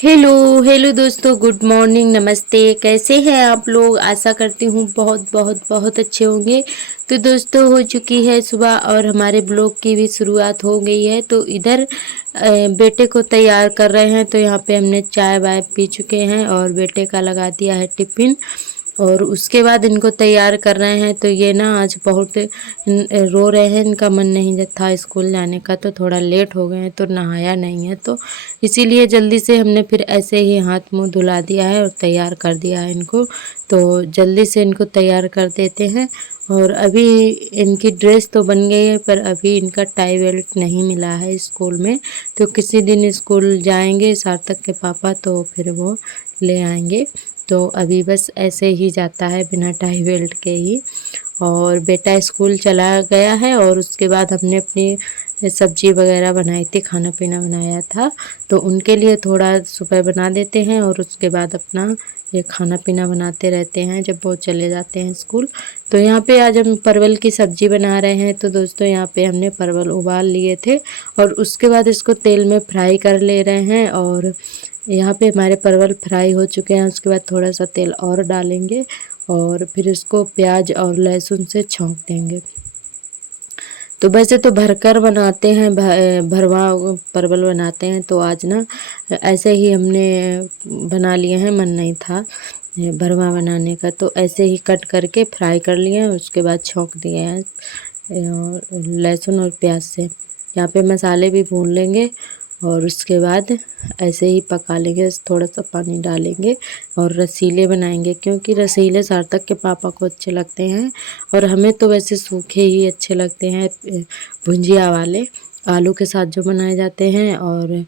Hello hello दोस्तों, good morning, नमस्ते। कैसे हैं आप लोग? आशा करती हूँ बहुत बहुत बहुत अच्छे होंगे। तो दोस्तों, हो चुकी है सुबह और हमारे ब्लॉग की भी शुरुआत हो गई है। तो इधर बेटे को तैयार कर रहे हैं। तो यहाँ पे हमने चाय वाय पी चुके हैं और बेटे का लगा दिया है टिफ़िन और उसके बाद इनको तैयार कर रहे हैं। तो ये ना आज बहुत रो रहे हैं, इनका मन नहीं था स्कूल जाने का, तो थोड़ा लेट हो गए हैं, तो नहाया नहीं है, तो इसीलिए जल्दी से हमने फिर ऐसे ही हाथ मुंह धुला दिया है और तैयार कर दिया है इनको। तो जल्दी से इनको तैयार कर देते हैं। और अभी इनकी ड्रेस तो बन गई है, पर अभी इनका टाई बेल्ट नहीं मिला है स्कूल में। तो किसी दिन स्कूल जाएंगे सार्थक के पापा, तो फिर वो ले आएंगे। तो अभी बस ऐसे ही जाता है बिना टाई बेल्ट के ही। और बेटा स्कूल चला गया है और उसके बाद हमने अपनी सब्जी वगैरह बनाई थी, खाना पीना बनाया था, तो उनके लिए थोड़ा सुबह बना देते हैं और उसके बाद अपना ये खाना पीना बनाते रहते हैं जब वो चले जाते हैं स्कूल। तो यहाँ पे आज हम परवल की सब्ज़ी बना रहे हैं। तो दोस्तों, यहाँ पे हमने परवल उबाल लिए थे और उसके बाद इसको तेल में फ्राई कर ले रहे हैं। और यहाँ पे हमारे परवल फ्राई हो चुके हैं। उसके बाद थोड़ा सा तेल और डालेंगे और फिर इसको प्याज और लहसुन से छौंक देंगे। तो वैसे तो भरकर बनाते हैं, भरवा परवल बनाते हैं, तो आज ना ऐसे ही हमने बना लिए हैं, मन नहीं था ये भरवा बनाने का, तो ऐसे ही कट करके फ्राई कर लिए हैं। उसके बाद छौंक दिए हैं लहसुन और प्याज से। यहाँ पे मसाले भी भून लेंगे और उसके बाद ऐसे ही पका लेंगे, थोड़ा सा पानी डालेंगे और रसीले बनाएंगे, क्योंकि रसीले सार्थक के पापा को अच्छे लगते हैं और हमें तो वैसे सूखे ही अच्छे लगते हैं, भुंजिया वाले आलू के साथ जो बनाए जाते हैं, और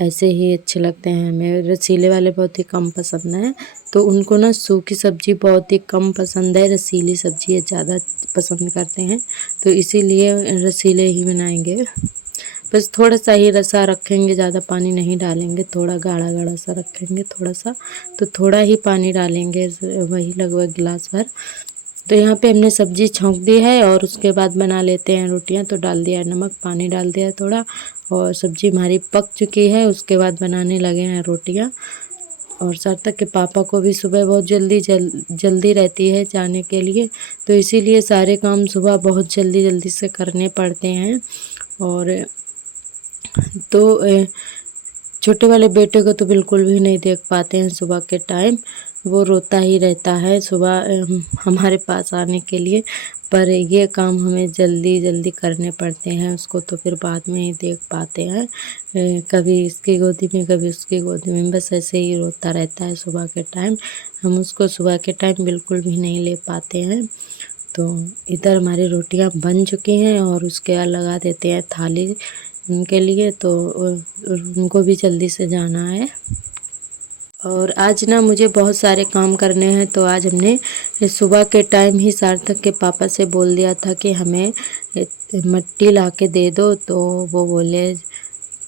ऐसे ही अच्छे लगते हैं हमें। रसीले वाले बहुत ही कम पसंद हैं, तो उनको ना सूखी सब्ज़ी बहुत ही कम पसंद है, रसीली सब्ज़ी ज़्यादा पसंद करते हैं, तो इसीलिए रसीले ही बनाएंगे। बस थोड़ा सा ही रसा रखेंगे, ज़्यादा पानी नहीं डालेंगे, थोड़ा गाढ़ा गाढ़ा सा रखेंगे थोड़ा सा, तो थोड़ा ही पानी डालेंगे, वही लगभग गिलास भर। तो यहाँ पे हमने सब्ज़ी छौंक दी है और उसके बाद बना लेते हैं रोटियाँ। तो डाल दिया नमक, पानी डाल दिया थोड़ा, और सब्ज़ी हमारी पक चुकी है। उसके बाद बनाने लगे हैं रोटियाँ। और सार्थक के पापा को भी सुबह बहुत जल्दी रहती है जाने के लिए, तो इसीलिए सारे काम सुबह बहुत जल्दी जल्दी से करने पड़ते हैं। और तो छोटे वाले बेटे को तो बिल्कुल भी नहीं देख पाते हैं सुबह के टाइम, वो रोता ही रहता है सुबह हमारे पास आने के लिए, पर ये काम हमें जल्दी जल्दी करने पड़ते हैं, उसको तो फिर बाद में ही देख पाते हैं। कभी इसकी गोदी में कभी उसकी गोदी में, बस ऐसे ही रोता रहता है सुबह के टाइम। हम उसको सुबह के टाइम बिल्कुल भी नहीं ले पाते हैं। तो इधर हमारी रोटियां बन चुकी हैं और उसके बाद लगा देते हैं थाली उनके लिए, तो उनको भी जल्दी से जाना है। और आज ना मुझे बहुत सारे काम करने हैं, तो आज हमने सुबह के टाइम ही सार्थक के पापा से बोल दिया था कि हमें मिट्टी ला के दे दो, तो वो बोले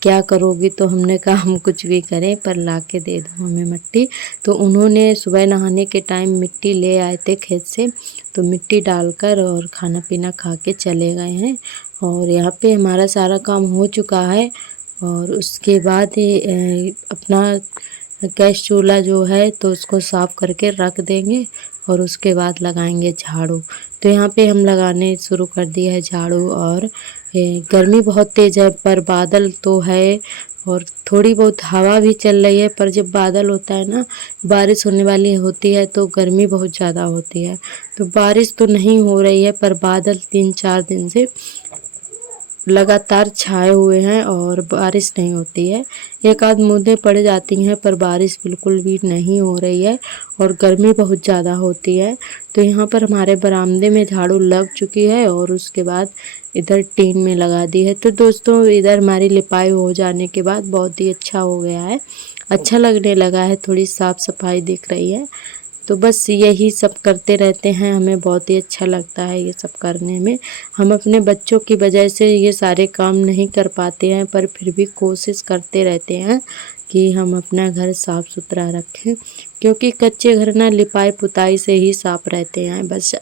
क्या करोगी? तो हमने कहा हम कुछ भी करें, पर ला के दे दो हमें मिट्टी। तो उन्होंने सुबह नहाने के टाइम मिट्टी ले आए थे खेत से, तो मिट्टी डालकर और खाना पीना खा के चले गए हैं। और यहाँ पे हमारा सारा काम हो चुका है। और उसके बाद अपना गैस चूल्हा जो है तो उसको साफ़ करके रख देंगे और उसके बाद लगाएंगे झाड़ू। तो यहाँ पे हम लगाने शुरू कर दिए है झाड़ू। और गर्मी बहुत तेज़ है, पर बादल तो है और थोड़ी बहुत हवा भी चल रही है, पर जब बादल होता है ना, बारिश होने वाली होती है, तो गर्मी बहुत ज़्यादा होती है। तो बारिश तो नहीं हो रही है, पर बादल 3-4 दिन से लगातार छाए हुए हैं और बारिश नहीं होती है। एक आध बूंदें पड़ जाती हैं, पर बारिश बिल्कुल भी नहीं हो रही है और गर्मी बहुत ज़्यादा होती है। तो यहाँ पर हमारे बरामदे में झाड़ू लग चुकी है और उसके बाद इधर टीन में लगा दी है। तो दोस्तों, इधर हमारी लिपाई हो जाने के बाद बहुत ही अच्छा हो गया है, अच्छा लगने लगा है, थोड़ी साफ़ सफाई दिख रही है। तो बस यही सब करते रहते हैं, हमें बहुत ही अच्छा लगता है ये सब करने में। हम अपने बच्चों की वजह से ये सारे काम नहीं कर पाते हैं, पर फिर भी कोशिश करते रहते हैं कि हम अपना घर साफ़ सुथरा रखें, क्योंकि कच्चे घर ना लिपाई पुताई से ही साफ़ रहते हैं। बस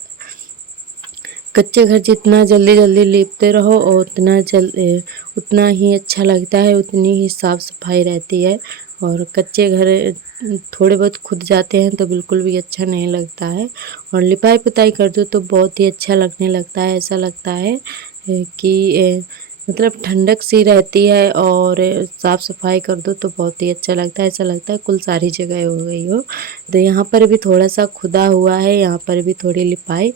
कच्चे घर जितना जल्दी जल्दी लीपते रहो और उतना ही अच्छा लगता है, उतनी ही साफ़ सफाई रहती है। और कच्चे घर थोड़े बहुत खुद जाते हैं तो बिल्कुल भी अच्छा नहीं लगता है। और लिपाई पुताई कर दो तो बहुत ही अच्छा लगने लगता है। ऐसा लगता है कि मतलब ठंडक सी रहती है, और साफ़ सफाई कर दो तो बहुत ही अच्छा लगता है। ऐसा लगता है कुल सारी जगह हो गई हो। तो यहाँ पर भी थोड़ा सा खुदा हुआ है, यहाँ पर भी थोड़ी लिपाई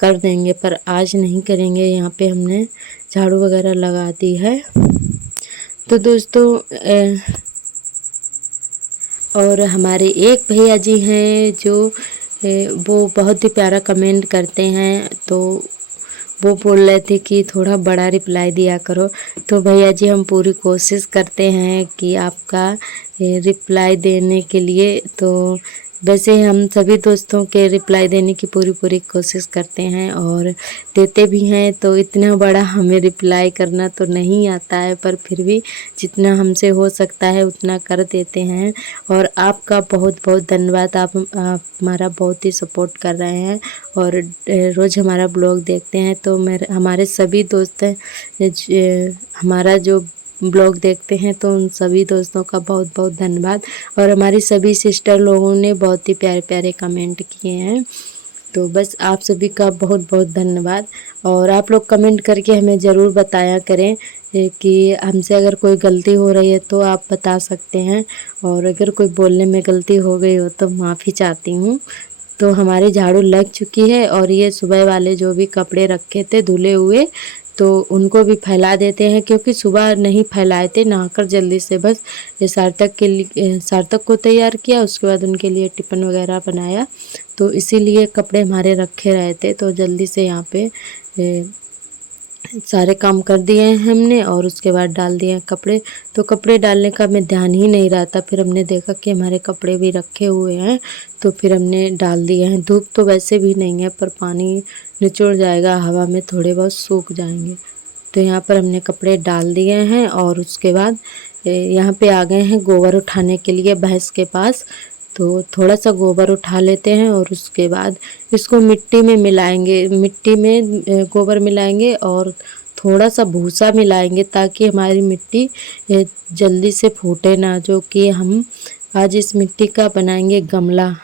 कर देंगे, पर आज नहीं करेंगे। यहाँ पे हमने झाड़ू वगैरह लगा दी है। तो दोस्तों और हमारे एक भैया जी हैं जो वो बहुत ही प्यारा कमेंट करते हैं, तो वो बोल रहे थे कि थोड़ा बड़ा रिप्लाई दिया करो। तो भैया जी हम पूरी कोशिश करते हैं कि आपका रिप्लाई देने के लिए। तो वैसे हम सभी दोस्तों के रिप्लाई देने की पूरी पूरी कोशिश करते हैं और देते भी हैं। तो इतना बड़ा हमें रिप्लाई करना तो नहीं आता है, पर फिर भी जितना हमसे हो सकता है उतना कर देते हैं। और आपका बहुत बहुत धन्यवाद। आप हमारा बहुत ही सपोर्ट कर रहे हैं और रोज़ हमारा ब्लॉग देखते हैं। तो मेरे हमारे सभी दोस्त हमारा जो ब्लॉग देखते हैं, तो उन सभी दोस्तों का बहुत बहुत धन्यवाद। और हमारी सभी सिस्टर लोगों ने बहुत ही प्यारे प्यारे कमेंट किए हैं। तो बस आप सभी का बहुत बहुत धन्यवाद। और आप लोग कमेंट करके हमें ज़रूर बताया करें कि हमसे अगर कोई गलती हो रही है तो आप बता सकते हैं। और अगर कोई बोलने में गलती हो गई हो तो माफ़ी चाहती हूँ। तो हमारी झाड़ू लग चुकी है, और ये सुबह वाले जो भी कपड़े रखे थे धुले हुए, तो उनको भी फैला देते हैं, क्योंकि सुबह नहीं फैलाए थे। नहाकर जल्दी से बस ये सार्थक के लिए सार्थक को तैयार किया, उसके बाद उनके लिए टिफ़िन वगैरह बनाया। तो इसीलिए कपड़े हमारे रखे रहे थे, तो जल्दी से यहाँ पे सारे काम कर दिए हैं हमने, और उसके बाद डाल दिए हैं कपड़े। तो कपड़े डालने का हमें ध्यान ही नहीं रहा था, फिर हमने देखा कि हमारे कपड़े भी रखे हुए हैं, तो फिर हमने डाल दिए हैं। धूप तो वैसे भी नहीं है, पर पानी निचुड़ जाएगा, हवा में थोड़े बहुत सूख जाएंगे। तो यहाँ पर हमने कपड़े डाल दिए हैं, और उसके बाद यहाँ पे आ गए हैं गोबर उठाने के लिए भैंस के पास। तो थोड़ा सा गोबर उठा लेते हैं, और उसके बाद इसको मिट्टी में मिलाएंगे। मिट्टी में गोबर मिलाएंगे और थोड़ा सा भूसा मिलाएंगे, ताकि हमारी मिट्टी जल्दी से फूटे ना। जो कि हम आज इस मिट्टी का बनाएंगे गमला।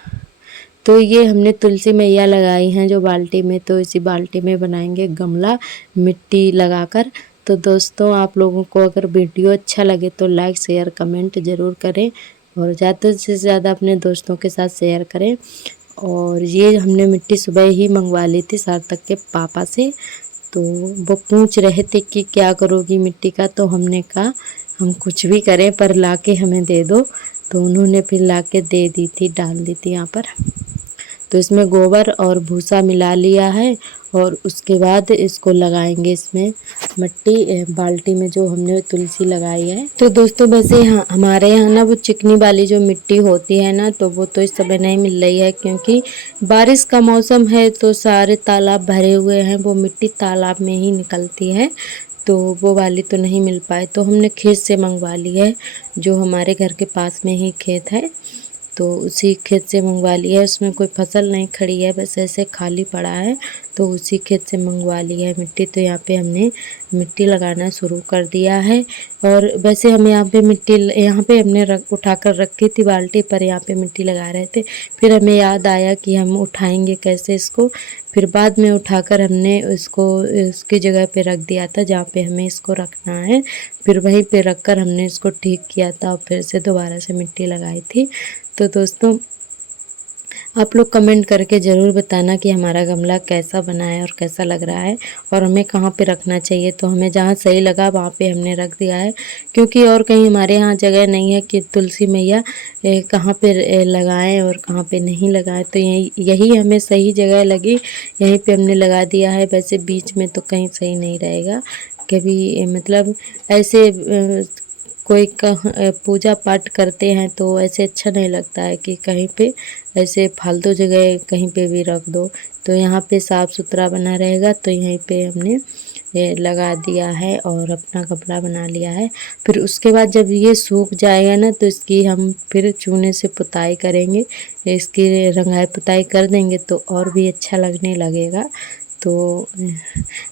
तो ये हमने तुलसी मैया लगाई हैं जो बाल्टी में, तो इसी बाल्टी में बनाएंगे गमला मिट्टी लगाकर। तो दोस्तों आप लोगों को अगर वीडियो अच्छा लगे तो लाइक शेयर कमेंट ज़रूर करें, और ज़्यादा से ज़्यादा अपने दोस्तों के साथ शेयर करें। और ये हमने मिट्टी सुबह ही मंगवा ली थी सार्थक के पापा से। तो वो पूछ रहे थे कि क्या करोगी मिट्टी का, तो हमने कहा हम कुछ भी करें, पर लाके हमें दे दो। तो उन्होंने फिर लाके दे दी थी, डाल दी थी यहाँ पर। तो इसमें गोबर और भूसा मिला लिया है, और उसके बाद इसको लगाएंगे इसमें मिट्टी बाल्टी में जो हमने तुलसी लगाई है। तो दोस्तों वैसे हमारे यहाँ ना वो चिकनी वाली जो मिट्टी होती है ना, तो वो तो इस समय नहीं मिल रही है, क्योंकि बारिश का मौसम है, तो सारे तालाब भरे हुए हैं। वो मिट्टी तालाब में ही निकलती है, तो वो वाली तो नहीं मिल पाए। तो हमने खेत से मंगवा ली है, जो हमारे घर के पास में ही खेत है, तो उसी खेत से मंगवा लिया है। उसमें कोई फसल नहीं खड़ी है, बस ऐसे खाली पड़ा है, तो उसी खेत से मंगवा लिया है मिट्टी। तो यहाँ पे हमने मिट्टी लगाना शुरू कर दिया है। और वैसे हम यहाँ पे मिट्टी यहाँ पे हमने उठा कर रखी थी बाल्टी पर, यहाँ पे मिट्टी लगा रहे थे। फिर हमें याद आया कि हम उठाएंगे कैसे इसको। फिर बाद में उठाकर हमने इसको उसकी जगह पे रख दिया था जहाँ पे हमें इसको रखना है। फिर वहीं पे रख कर हमने इसको ठीक किया था, और फिर से दोबारा से मिट्टी लगाई थी। तो दोस्तों आप लोग कमेंट करके ज़रूर बताना कि हमारा गमला कैसा बना है और कैसा लग रहा है, और हमें कहाँ पे रखना चाहिए। तो हमें जहाँ सही लगा वहाँ पे हमने रख दिया है, क्योंकि और कहीं हमारे यहाँ जगह नहीं है कि तुलसी मैया कहाँ पे लगाएं और कहाँ पे नहीं लगाएं। तो यही हमें सही जगह लगी, यहीं पे हमने लगा दिया है। वैसे बीच में तो कहीं सही नहीं रहेगा कभी, मतलब ऐसे कोई पूजा पाठ करते हैं तो ऐसे अच्छा नहीं लगता है कि कहीं पे ऐसे फालतू जगह कहीं पे भी रख दो। तो यहाँ पे साफ़ सुथरा बना रहेगा, तो यहीं पे हमने ये लगा दिया है और अपना कपड़ा बना लिया है। फिर उसके बाद जब ये सूख जाएगा ना, तो इसकी हम फिर चूने से पुताई करेंगे। इसकी रंगाई पुताई कर देंगे तो और भी अच्छा लगने लगेगा। तो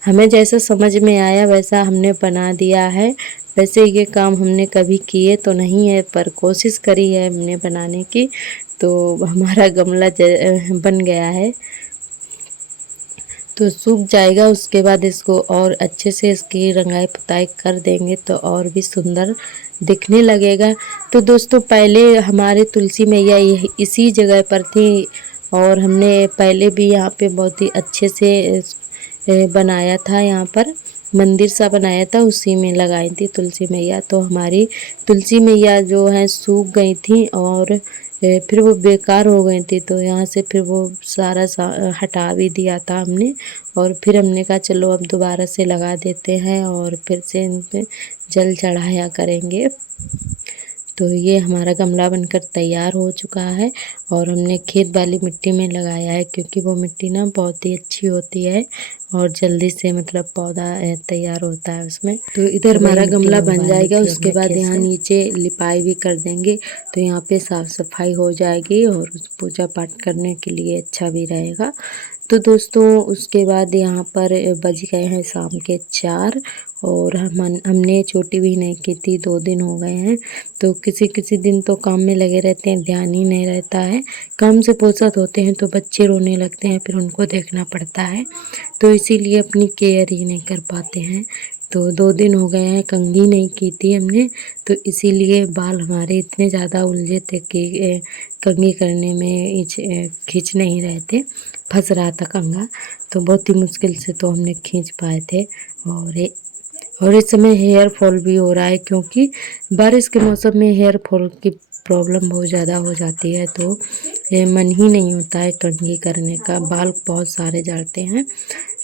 हमें जैसा समझ में आया वैसा हमने बना दिया है। वैसे ये काम हमने कभी किए तो नहीं है, पर कोशिश करी है हमने बनाने की। तो हमारा गमला बन गया है। तो सूख जाएगा, उसके बाद इसको और अच्छे से इसकी रंगाई पुताई कर देंगे तो और भी सुंदर दिखने लगेगा। तो दोस्तों पहले हमारे तुलसी मैया इसी जगह पर थी, और हमने पहले भी यहाँ पे बहुत ही अच्छे से बनाया था। यहाँ पर मंदिर सा बनाया था, उसी में लगाई थी तुलसी मैया। तो हमारी तुलसी मैया जो है सूख गई थी और फिर वो बेकार हो गई थी। तो यहाँ से फिर वो सारा हटा भी दिया था हमने, और फिर हमने कहा चलो अब दोबारा से लगा देते हैं और फिर से इन पे जल चढ़ाया करेंगे। तो ये हमारा गमला बनकर तैयार हो चुका है, और हमने खेत वाली मिट्टी में लगाया है, क्योंकि वो मिट्टी ना बहुत ही अच्छी होती है और जल्दी से मतलब पौधा तैयार होता है उसमें। तो इधर हमारा गमला बन जाएगा, उसके बाद यहाँ नीचे लिपाई भी कर देंगे। तो यहाँ पे साफ सफाई हो जाएगी और पूजा पाठ करने के लिए अच्छा भी रहेगा। तो दोस्तों उसके बाद यहाँ पर बज गए हैं शाम के 4, और हमने छोटी भी नहीं की थी, 2 दिन हो गए हैं। तो किसी किसी दिन तो काम में लगे रहते हैं, ध्यान ही नहीं रहता है। काम से फुर्सत होते हैं तो बच्चे रोने लगते हैं, फिर उनको देखना पड़ता है, तो इसीलिए अपनी केयर ही नहीं कर पाते हैं। तो 2 दिन हो गए हैं, कंघी नहीं की थी हमने, तो इसीलिए बाल हमारे इतने ज़्यादा उलझे थे कि कंघी करने में खींच नहीं रहे थे, फंस रहा था कंघा। तो बहुत ही मुश्किल से तो हमने खींच पाए थे। और इस समय हेयर फॉल भी हो रहा है, क्योंकि बारिश के मौसम में हेयर फॉल की प्रॉब्लम बहुत ज़्यादा हो जाती है। तो मन ही नहीं होता है कंघी करने का, बाल बहुत सारे झड़ते हैं।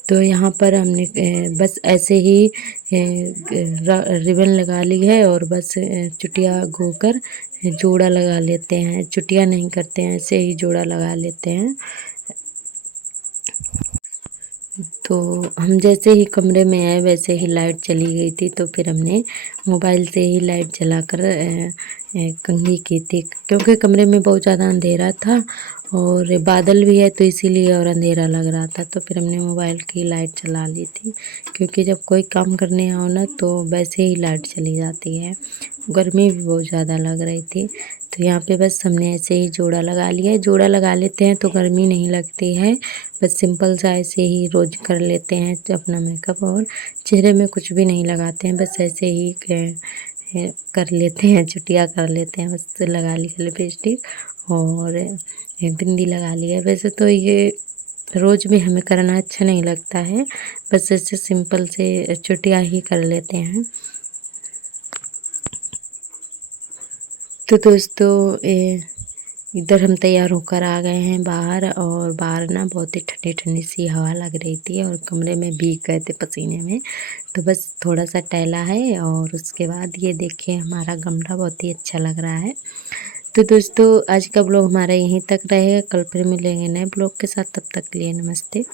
तो यहाँ पर हमने बस ऐसे ही रिबन लगा ली है, और बस चुटिया गोकर जोड़ा लगा लेते हैं। चुटिया नहीं करते हैं, ऐसे ही जोड़ा लगा लेते हैं। तो हम जैसे ही कमरे में आए वैसे ही लाइट चली गई थी, तो फिर हमने मोबाइल से ही लाइट जलाकर कंघी की थी, क्योंकि कमरे में बहुत ज़्यादा अंधेरा था और बादल भी है, तो इसीलिए और अंधेरा लग रहा था। तो फिर हमने मोबाइल की लाइट चला ली थी, क्योंकि जब कोई काम करने आओ ना तो वैसे ही लाइट चली जाती है। गर्मी भी बहुत ज़्यादा लग रही थी। तो यहाँ पे बस हमने ऐसे ही जोड़ा लगा लिया है। जोड़ा लगा लेते हैं तो गर्मी नहीं लगती है। बस सिंपल सा ऐसे ही रोज़ कर लेते हैं अपना मेकअप, और चेहरे में कुछ भी नहीं लगाते हैं, बस ऐसे ही कर लेते हैं, चुटिया कर लेते हैं। बस लगा ली लिपस्टिक और बिंदी लगा लिया। वैसे तो ये रोज़ भी हमें करना अच्छा नहीं लगता है, बस ऐसे सिंपल से चुटिया ही कर लेते हैं। तो दोस्तों इधर हम तैयार होकर आ गए हैं बाहर, और बाहर ना बहुत ही ठंडी ठंडी सी हवा लग रही थी और कमरे में भीग गए थे पसीने में। तो बस थोड़ा सा टहला है, और उसके बाद ये देखिए हमारा गमला बहुत ही अच्छा लग रहा है। तो दोस्तों आज का ब्लॉग हमारा यहीं तक रहेगा, कल फिर मिलेंगे नए ब्लॉग के साथ, तब तक के लिए नमस्ते।